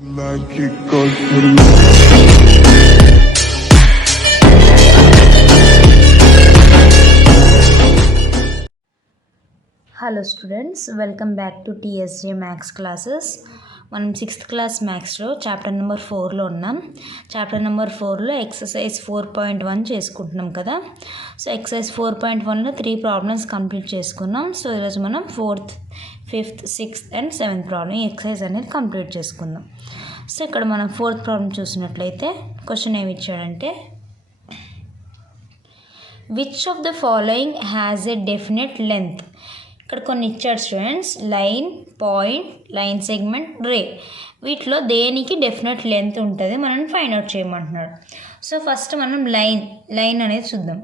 Like it goes to hello students, welcome back to TSJ maths classes. మనం 6th class మ్యాథ్స్లో chapter number 4లో ఉన్నాం. Chapter number 4లో exercise 4.1 చేసుకుంటున్నాం కదా. So exercise 4.1లో 3 problems complete చేసుకున్నాం. So ఈరోజు మనం 4th, 5th, 6th and 7th problem ఈ ఎక్సర్సైజ్ అనేది కంప్లీట్ చేసుకుందాం. సో ఇక్కడ మనం 4th ప్రాబ్లమ్ చూసినట్లయితే క్వశ్చన్ ఏమి ఇచ్చాడంటే, which of the following has a definite length. ఇక్కడ కొన్ని ఇచ్చాడు students, line, point, line segment, ray. వీటిలో దేనికి డెఫినెట్ లెంత్ ఉంటుంది మనం ఫైండ్ అవుట్ చేయమంటున్నాడు. సో ఫస్ట్ మనం లైన్ అనేది చూద్దాం.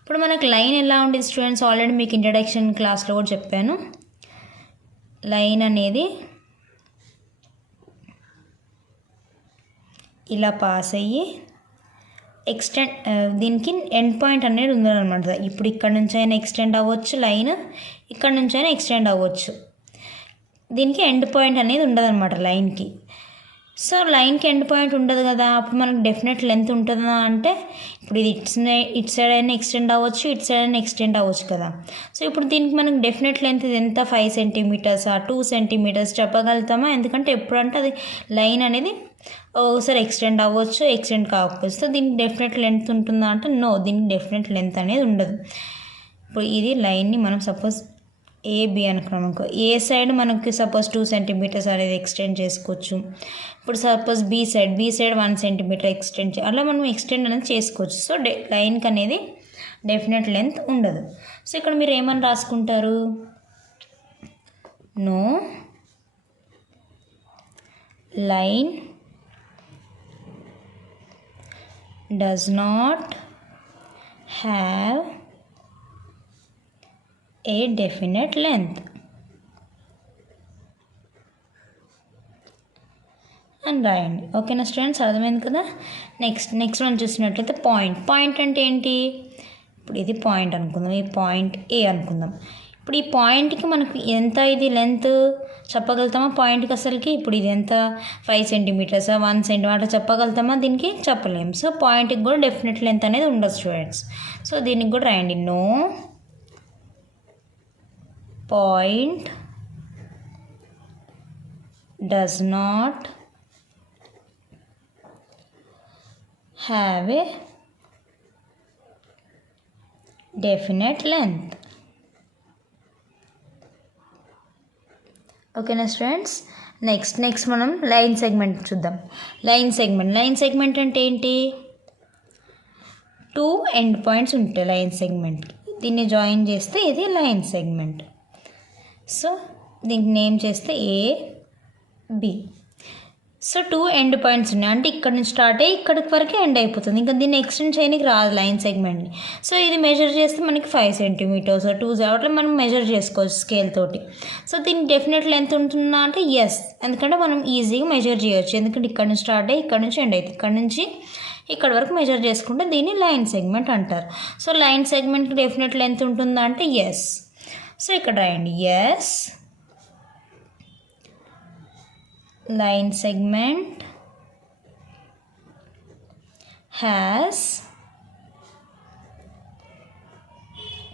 ఇప్పుడు మనకు లైన్ ఎలా ఉండేది స్టూడెంట్స్, ఆల్రెడీ మీకు ఇంట్రడక్షన్ క్లాస్లో కూడా చెప్పాను. లైన్ అనేది ఇలా పాస్ అయ్యి ఎక్స్టెండ్, దీనికి ఎండ్ పాయింట్ అనేది ఉందన్నమాట. ఇప్పుడు ఇక్కడ నుంచి అయినా ఎక్స్టెండ్ అవ్వచ్చు లైన్, ఇక్కడ నుంచి అయినా ఎక్స్టెండ్ అవ్వచ్చు. దీనికి ఎండ్ పాయింట్ అనేది ఉండదన్నమాట లైన్కి. సో లైన్కి ఎండ్ పాయింట్ ఉండదు కదా, అప్పుడు మనకు డెఫినెట్ లెంత్ ఉంటుందా అంటే, ఇప్పుడు ఇది ఇటు సైడ్ అయినా ఎక్స్టెండ్ అవ్వచ్చు, ఇటు సైడ్ అయినా ఎక్స్టెండ్ అవ్వచ్చు కదా. సో ఇప్పుడు దీనికి మనకు డెఫినెట్ లెంత్ ఇది ఎంత, 5 సెంటీమీటర్సా 2 సెంటీమీటర్స్ చెప్పగలుగుతామా? ఎందుకంటే ఎప్పుడంటే అది లైన్ అనేది ఒకసారి ఎక్స్టెండ్ అవ్వచ్చు, ఎక్స్టెండ్ కాకపోవచ్చు. సో దీనికి డెఫినెట్ లెంత్ ఉంటుందా అంటే నో, దీనికి డెఫినెట్ లెంత్ అనేది ఉండదు. ఇప్పుడు ఇది లైన్ని మనం సపోజ్ ఏబి అనుకున్నాం అనుకో, ఏ సైడ్ మనకి సపోజ్ 2 సెంటీమీటర్స్ అనేది ఎక్స్టెండ్ చేసుకోవచ్చు. ఇప్పుడు suppose B side 1 centimetre extend అలా మనం ఎక్స్టెండ్ అనేది చేసుకోవచ్చు. సో లైన్కి అనేది డెఫినెట్ లెంత్ ఉండదు. సో ఇక్కడ మీరు ఏమని రాసుకుంటారు, no line does not have a definite length అని రాయండి. ఓకేనా స్టూడెంట్స్, అర్థమైంది కదా. నెక్స్ట్ మనం చూసినట్లయితే పాయింట్ అంటే ఏంటి, ఇప్పుడు ఇది పాయింట్ అనుకుందాం, ఈ పాయింట్ ఏ అనుకుందాం. ఇప్పుడు ఈ పాయింట్కి మనకు ఎంత ఇది లెంత్ చెప్పగలుగుతామా పాయింట్కి అసలుకి? ఇప్పుడు ఇది ఎంత, 5 సెంటీమీటర్సా 1 సెంటీమీటర్ చెప్పగలుగుతామా? దీనికి చెప్పలేము. సో పాయింట్కి కూడా డెఫినెట్ లెంత్ అనేది ఉండదు స్టూడెంట్స్. సో దీనికి కూడా రాయండి, no point does not have a definite length. ఓకేనా స్టూడెంట్స్. నెక్స్ట్ మనం లైన్ సెగ్మెంట్ చూద్దాం. లైన్ సెగ్మెంట్ అంటే ఏంటి, 2 ఎండ్ పాయింట్స్ ఉంటాయి లైన్ సెగ్మెంట్కి. దీన్ని జాయిన్ చేస్తే ఇది లైన్ సెగ్మెంట్. సో దీనికి నేమ్ చేస్తే A B. So 2 end points ఉన్నాయి, అంటే ఇక్కడ నుంచి స్టార్ట్ అయ్యి ఇక్కడికి వరకు ఎండ్ అయిపోతుంది. ఇంకా దీన్ని ఎక్స్టెండ్ చేయడానికి రాదు లైన్ సెగ్మెంట్ని. సో ఇది మెజర్ చేస్తే మనకి 5 సెంటీమీటర్స్ 2 అట్లా మనం మెజర్ చేసుకోవచ్చు స్కేల్ తోటి. సో దీనికి డెఫినెట్ లెంత్ ఉంటుందా అంటే ఎస్, ఎందుకంటే మనం ఈజీగా మెజర్ చేయొచ్చు. ఎందుకంటే ఇక్కడ నుంచి స్టార్ట్ అయ్యి ఇక్కడ నుంచి ఎండ్ అవుతుంది, ఇక్కడ నుంచి ఇక్కడ వరకు మెజర్ చేసుకుంటే దీన్ని లైన్ సెగ్మెంట్ అంటారు. సో లైన్ సెగ్మెంట్కి డెఫినెట్ లెంత్ ఉంటుందా అంటే ఎస్. సో ఇక్కడ రాయండి, yes line segment has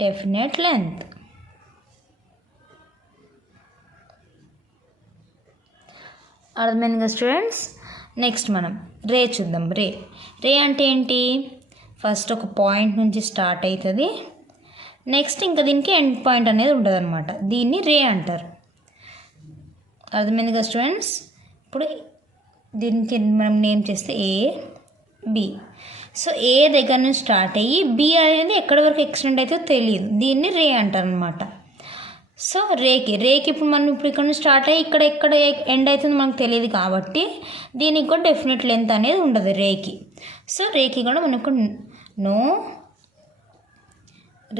definite length. అర్థమైంది కదా స్టూడెంట్స్. నెక్స్ట్ మనం రే చూద్దాం. రే అంటే ఏంటి, ఫస్ట్ ఒక పాయింట్ నుంచి స్టార్ట్ అవుతుంది, నెక్స్ట్ ఇంకా దీనికి ఎండ్ పాయింట్ అనేది ఉండదు అనమాట. దీన్ని రే అంటారు. అర్థమైంది కదా స్టూడెంట్స్. ఇప్పుడు దీనికి మనం నేమ్ చేస్తే ఏ బి. సో ఏ దగ్గర నుంచి స్టార్ట్ అయ్యి బి అనేది ఎక్కడి వరకు ఎక్స్టెండ్ అయితే తెలియదు, దీన్ని రే అంటారు అనమాట. సో రేకి ఇప్పుడు మనం ఇక్కడ నుంచి స్టార్ట్ అయ్యి ఎక్కడ ఎండ్ అవుతుంది మనకు తెలియదు, కాబట్టి దీనికి కూడా డెఫినెట్ లెంత్ అనేది ఉండదు రేకి. సో రేకి కూడా మనకు no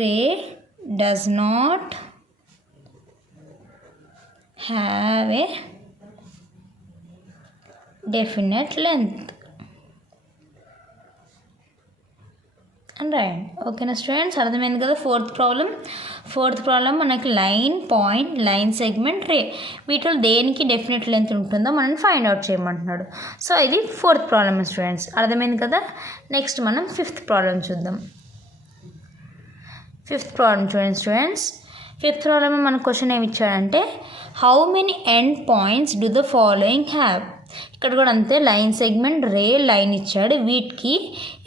ray does not have a definite length అని రాయండి. ఓకేనా స్టూడెంట్స్, అర్థమైంది కదా. ఫోర్త్ ప్రాబ్లం మనకి line, point, line segment, ray వీటిలో దేనికి డెఫినెట్ లెంత్ ఉంటుందో మనం ఫైండ్ అవుట్ చేయమంటున్నాడు. సో ఇది ఫోర్త్ ప్రాబ్లమ్ స్టూడెంట్స్, అర్థమైంది కదా. నెక్స్ట్ మనం ఫిఫ్త్ ప్రాబ్లం చూద్దాం. ఫిఫ్త్ ప్రాబ్లం చూడండి స్టూడెంట్స్. ఫిఫ్త్ ప్రాబ్లమ్ మన క్వశ్చన్ ఏమి ఇచ్చాడంటే how many end points do the following have. ఇక్కడ కూడా అంతే, లైన్ సెగ్మెంట్, రే, లైన్ ఇచ్చాడు. వీటికి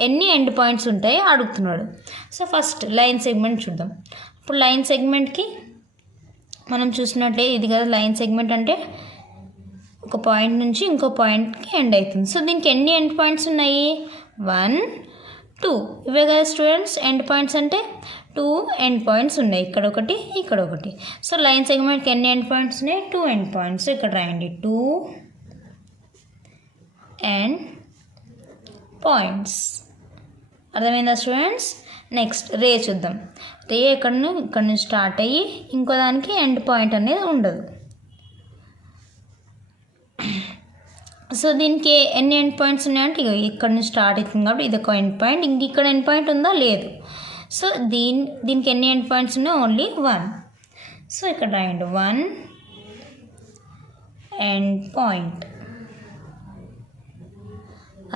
ఎన్ని ఎండ్ పాయింట్స్ ఉంటాయో అడుగుతున్నాడు. సో ఫస్ట్ లైన్ సెగ్మెంట్ చూద్దాం. ఇప్పుడు లైన్ సెగ్మెంట్కి మనం చూసినట్లే ఇది కదా లైన్ సెగ్మెంట్ అంటే ఒక పాయింట్ నుంచి ఇంకో పాయింట్కి ఎండ్ అవుతుంది. సో దీనికి ఎన్ని ఎండ్ పాయింట్స్ ఉన్నాయి? 1, 2 ఇవే కదా స్టూడెంట్స్ ఎండ్ పాయింట్స్ అంటే. 2 ఎండ్ పాయింట్స్ ఉన్నాయి, ఇక్కడ ఒకటి, ఇక్కడ ఒకటి. సో లైన్ సెగ్మెంట్కి ఎన్ని ఎండ్ పాయింట్స్ ఉన్నాయి? 2 ఎండ్ పాయింట్స్. ఇక్కడ రాయండి 2 ఎండ్ పాయింట్స్. అర్థమైందా స్టూడెంట్స్? నెక్స్ట్ రే చూద్దాం. రే ఇక్కడ నుంచి స్టార్ట్ అయ్యి ఇంకో దానికి ఎండ్ పాయింట్ అనేది ఉండదు. సో దీనికి ఎన్ని ఎండ్ పాయింట్స్ ఉన్నాయంటే ఇక్కడ నుంచి స్టార్ట్ అవుతుంది కాబట్టి ఇది ఒక ఎండ్ పాయింట్. ఇంక ఇక్కడ ఎండ్ పాయింట్ ఉందా? లేదు. సో దీనికి ఎన్ని ఎండ్ పాయింట్స్ ఉన్నాయి? ఓన్లీ 1. సో ఇక్కడ రాయండి 1 ఎండ్ పాయింట్.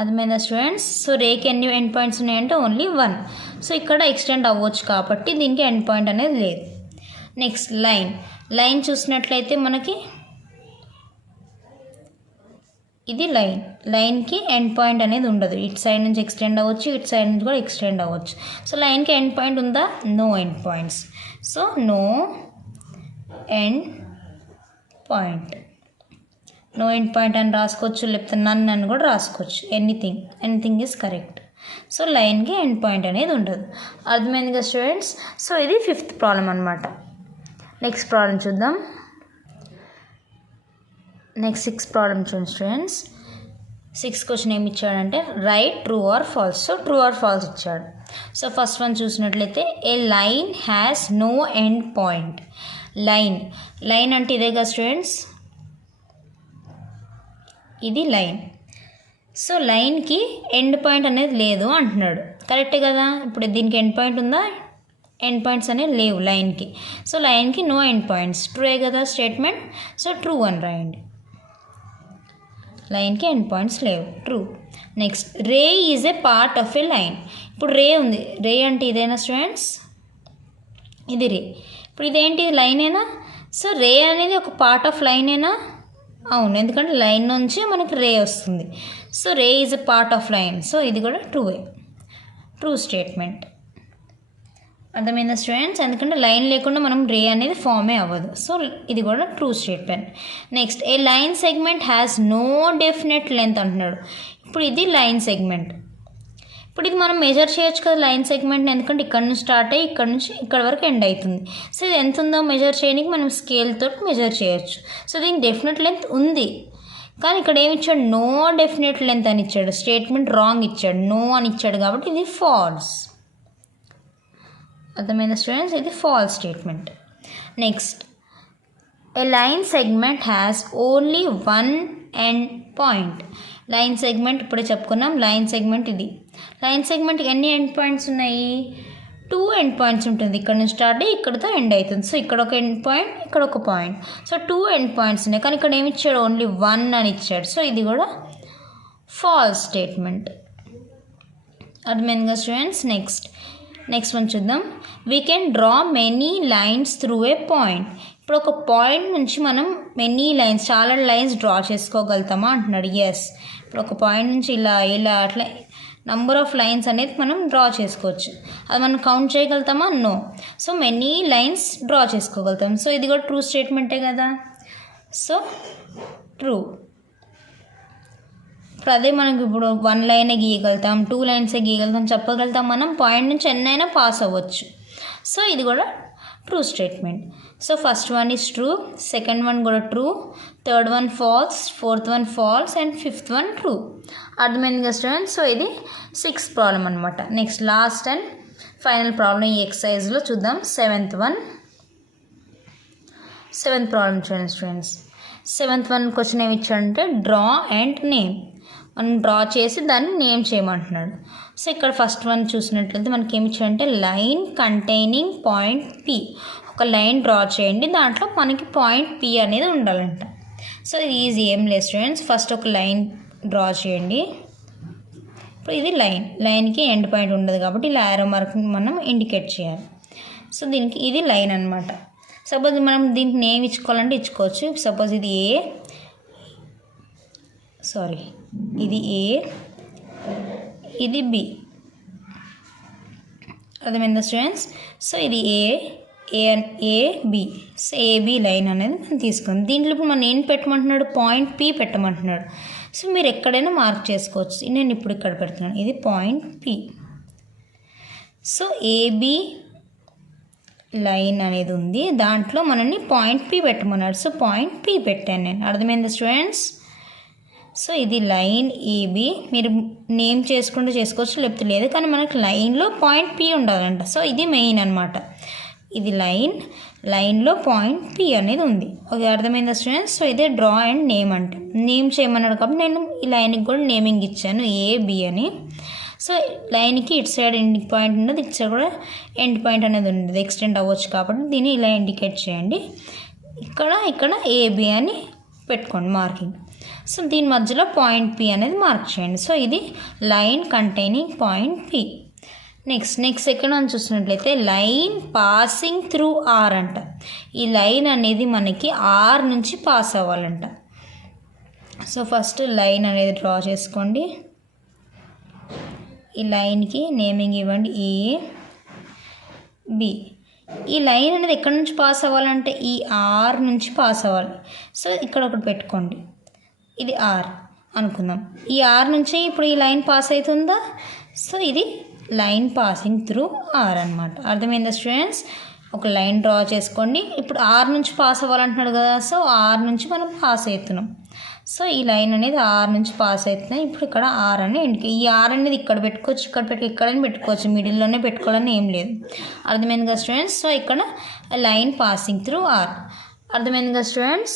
అర్థమైందా స్టూడెంట్స్? సో రేకి ఎన్ని ఎండ్ పాయింట్స్ ఉన్నాయంటే ఓన్లీ 1. సో ఇక్కడ ఎక్స్టెండ్ అవ్వచ్చు కాబట్టి దీనికి ఎండ్ పాయింట్ అనేది లేదు. నెక్స్ట్ లైన్ చూసినట్లయితే మనకి ఇది లైన్కి ఎండ్ పాయింట్ అనేది ఉండదు. ఇటు సైడ్ నుంచి ఎక్స్టెండ్ అవ్వచ్చు, ఇటు సైడ్ నుంచి కూడా ఎక్స్టెండ్ అవ్వచ్చు. సో లైన్కి ఎండ్ పాయింట్ ఉందా? No end points. So no end point. No end point అని రాసుకోవచ్చు, లేకపోతే నన్ అని కూడా రాసుకోవచ్చు. Anything is correct. సో లైన్కి ఎండ్ పాయింట్ అనేది ఉండదు. అర్థమైంది కదా స్టూడెంట్స్? సో ఇది ఫిఫ్త్ ప్రాబ్లం అనమాట. నెక్స్ట్ ప్రాబ్లం చూద్దాం. నెక్స్ట్ 6th ప్రాబ్లం చూడండి స్టూడెంట్స్. 6th క్వశ్చన్ ఏమి ఇచ్చాడంటే right true or false. So true or false ఇచ్చాడు. సో ఫస్ట్ వన్ చూసినట్లయితే a line has no end point. Line అంటే ఇదే కదా స్టూడెంట్స్, ఇది లైన్. సో లైన్కి ఎండ్ పాయింట్ అనేది లేదు అంటున్నాడు. కరెక్టే కదా. ఇప్పుడు దీనికి ఎండ్ పాయింట్ ఉందా? ఎండ్ పాయింట్స్ అనేవి లేవు లైన్కి. సో లైన్కి నో ఎండ్ పాయింట్స్. ట్రూయే కదా స్టేట్మెంట్. సో ట్రూ అని రాయండి. లైన్కి ఎండ్ పాయింట్స్ లేవు, true. Next ray is a part of A line. ఇప్పుడు రే ఉంది. రే అంటే ఇదేనా స్టూడెంట్స్? ఇది రే. ఇప్పుడు ఇదేంటి? ఇది లైనేనా? సో రే అనేది ఒక పార్ట్ ఆఫ్ లైనేనా? అవును, ఎందుకంటే లైన్ నుంచి మనకి రే వస్తుంది. So ray is a part of line. So ఇది కూడా ట్రూ స్టేట్మెంట్. అర్థమైందా స్టూడెంట్స్? ఎందుకంటే లైన్ లేకుండా మనం రే అనేది ఫామే అవ్వదు. సో ఇది కూడా true statement. Next a line segment has no definite length అంటున్నాడు. ఇప్పుడు ఇది లైన్ సెగ్మెంట్. ఇప్పుడు ఇది మనం మెజర్ చేయొచ్చు కదా లైన్ సెగ్మెంట్ని, ఎందుకంటే ఇక్కడ నుంచి స్టార్ట్ అయ్యి ఇక్కడ నుంచి ఇక్కడ వరకు ఎండ్ అవుతుంది. సో ఇది ఎంత ఉందో మెజర్ చేయడానికి మనం స్కేల్తో మెజర్ చేయొచ్చు. సో దీనికి డెఫినెట్ లెంత్ ఉంది, కానీ ఇక్కడ ఏమి ఇచ్చాడు? నో డెఫినెట్ లెంత్ అని ఇచ్చాడు. స్టేట్మెంట్ రాంగ్ ఇచ్చాడు, నో అని ఇచ్చాడు కాబట్టి ఇది ఫాల్స్. అర్థమైందా స్టూడెంట్స్? ఇది false statement. Next a line segment has only 1 end point. Line segment ఇప్పుడే చెప్పుకున్నాం. లైన్ సెగ్మెంట్ ఇది. లైన్ సెగ్మెంట్కి ఎన్ని ఎండ్ పాయింట్స్ ఉన్నాయి? 2 ఎండ్ పాయింట్స్ ఉంటుంది. ఇక్కడ నుంచి స్టార్ట్ అయ్యి ఇక్కడతో ఎండ్ అవుతుంది. సో ఇక్కడ ఒక ఎండ్ పాయింట్, ఇక్కడ ఒక పాయింట్. సో 2 ఎండ్ పాయింట్స్ ఉన్నాయి, కానీ ఇక్కడ ఏమి ఇచ్చాడు? ఓన్లీ 1 అని ఇచ్చాడు. సో ఇది కూడా ఫాల్స్ స్టేట్మెంట్. అర్థమైందిగా స్టూడెంట్స్? నెక్స్ట్ వన్ చూద్దాం. We can draw many lines through a point. ఇప్పుడు ఒక పాయింట్ నుంచి మనం మెనీ లైన్స్, చాలా లైన్స్ డ్రా చేసుకోగలుగుతామా అంటున్నాడు. ఎస్. ఇప్పుడు ఒక పాయింట్ నుంచి ఇలా అట్లా నంబర్ ఆఫ్ లైన్స్ అనేది మనం డ్రా చేసుకోవచ్చు. అది మనం కౌంట్ చేయగలుగుతామా? No. So many lines draw చేసుకోగలుగుతాం. సో ఇది కూడా ట్రూ స్టేట్మెంటే కదా. So true. ఇప్పుడు అదే మనకి ఇప్పుడు 1 లైనే గీయగలుగుతాం, 2 లైన్సే గీయగలుగుతాం చెప్పగలుగుతాం. మనం పాయింట్ నుంచి ఎన్నైనా పాస్ అవ్వచ్చు. సో ఇది కూడా true statement. So first one is true, second one కూడా true, third one false, fourth one false and fifth one true. అర్థమైంది కదా స్టూడెంట్స్? సో ఇది 6th ప్రాబ్లం అనమాట. Next last and final problem ఈ ఎక్సర్సైజ్లో చూద్దాం. 7th ప్రాబ్లం చూడండి students. 7th one question ఏమి ఇచ్చాడంటే డ్రా అండ్ నేమ్. మనం డ్రా చేసి దాన్ని నేమ్ చేయమంటున్నాడు. సో ఇక్కడ ఫస్ట్ వన్ చూసినట్లయితే మనకి ఏమి ఇచ్చారంటే లైన్ కంటైనింగ్ పాయింట్ పి. ఒక లైన్ డ్రా చేయండి, దాంట్లో మనకి పాయింట్ పి అనేది ఉండాలంట. సో ఇది ఈజీ, ఏం లేదు స్టూడెంట్స్. ఫస్ట్ ఒక లైన్ డ్రా చేయండి. ఇప్పుడు ఇది లైన్కి ఎండ్ పాయింట్ ఉండదు కాబట్టి ఇలా యారో మార్క్ మనం ఇండికేట్ చేయాలి. సో దీనికి ఇది లైన్ అనమాట. సపోజ్ మనం దీనికి నేమ్ ఇచ్చుకోవాలంటే ఇచ్చుకోవచ్చు. సపోజ్ ఇది ఇది ఏ, ఇది బి. అర్థమైందా స్టూడెంట్స్? సో ఇది ఏబి. సో ఏబి లైన్ అనేది మనం తీసుకుందాం. దీంట్లో ఇప్పుడు మనం ఏం పెట్టమంటున్నాడు, పాయింట్ పి పెట్టమంటున్నాడు. సో మీరు ఎక్కడైనా మార్క్ చేసుకోవచ్చు. నేను ఇప్పుడు ఇక్కడ పెడుతున్నాను, ఇది point P. So AB line అనేది ఉంది, దాంట్లో మనల్ని పాయింట్ పి పెట్టమన్నాడు. సో పాయింట్ పి పెట్టాను నేను. అర్థమైందా స్టూడెంట్స్? సో ఇది లైన్ ఏబి. మీరు నేమ్ చేసుకుంటూ చేసుకోవచ్చు, లేకపోతే లేదు, కానీ మనకి లైన్లో పాయింట్ పి ఉండాలంట. సో ఇది మెయిన్ అనమాట. ఇది లైన్లో పాయింట్ పి అనేది ఉంది. ఓకే, అర్థమైందా స్టూడెంట్స్? సో ఇదే డ్రా అండ్ నేమ్ అంటే. నేమ్ చేయమన్నాడు కాబట్టి నేను ఈ లైన్కి కూడా నేమింగ్ ఇచ్చాను, ఏబి అని. సో లైన్కి ఇటు సైడ్ ఎండ్ పాయింట్ ఉన్నది, ఇటు సైడ్ కూడా ఎండ్ పాయింట్ అనేది ఉండదు, ఎక్స్టెండ్ అవ్వచ్చు కాబట్టి దీన్ని ఇలా ఇండికేట్ చేయండి. ఇక్కడ ఏబి అని పెట్టుకోండి మార్కింగ్. సో దీని మధ్యలో పాయింట్ పి అనేది మార్క్ చేయండి. సో ఇది line containing point P. Next second అని చూసినట్లయితే లైన్ పాసింగ్ త్రూ ఆర్ అంట. ఈ లైన్ అనేది మనకి ఆర్ నుంచి పాస్ అవ్వాలంట. సో ఫస్ట్ లైన్ అనేది డ్రా చేసుకోండి. ఈ లైన్కి నేమింగ్ ఇవ్వండి, ఏ బి. ఈ లైన్ అనేది ఎక్కడి నుంచి పాస్ అవ్వాలంటే ఈ ఆర్ నుంచి పాస్ అవ్వాలి. సో ఇక్కడ ఒకటి పెట్టుకోండి, ఇది ఆర్ అనుకుందాం. ఈ ఆర్ నుంచి ఇప్పుడు ఈ లైన్ పాస్ అవుతుందా? సో ఇది లైన్ పాసింగ్ త్రూ ఆర్ అనమాట. అర్థమైందా స్టూడెంట్స్? ఒక లైన్ డ్రా చేసుకోండి. ఇప్పుడు ఆర్ నుంచి పాస్ అవ్వాలంటున్నాడు కదా, సో ఆర్ నుంచి మనం పాస్ అవుతున్నాం. సో ఈ లైన్ అనేది ఆర్ నుంచి పాస్ అవుతున్నాయి. ఇప్పుడు ఇక్కడ ఆర్ అని ఎండ్కి, ఈ ఆర్ అనేది ఇక్కడ పెట్టుకోవచ్చు, ఇక్కడని పెట్టుకోవచ్చు, మిడిల్లోనే పెట్టుకోవాలని ఏం లేదు. అర్థమైంది కదా స్టూడెంట్స్? సో ఇక్కడ లైన్ పాసింగ్ త్రూ ఆర్. అర్థమైంది కదా స్టూడెంట్స్?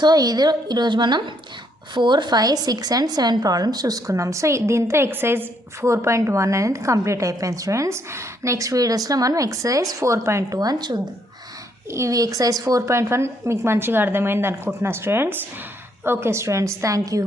సో ఈరోజు మనం 4, 5, 6 and 7 ప్రాబ్లమ్స్ చూసుకున్నాం. సో దీంతో ఎక్సర్సైజ్ 4.1 అనేది కంప్లీట్ అయిపోయింది స్టూడెంట్స్. నెక్స్ట్ వీడియోస్లో మనం ఎక్సర్సైజ్ 4.2 అని చూద్దాం. ఇవి ఎక్సర్సైజ్ 4.1 మీకు మంచిగా అర్థమైంది అనుకుంటున్నా students. Okay students, thank you.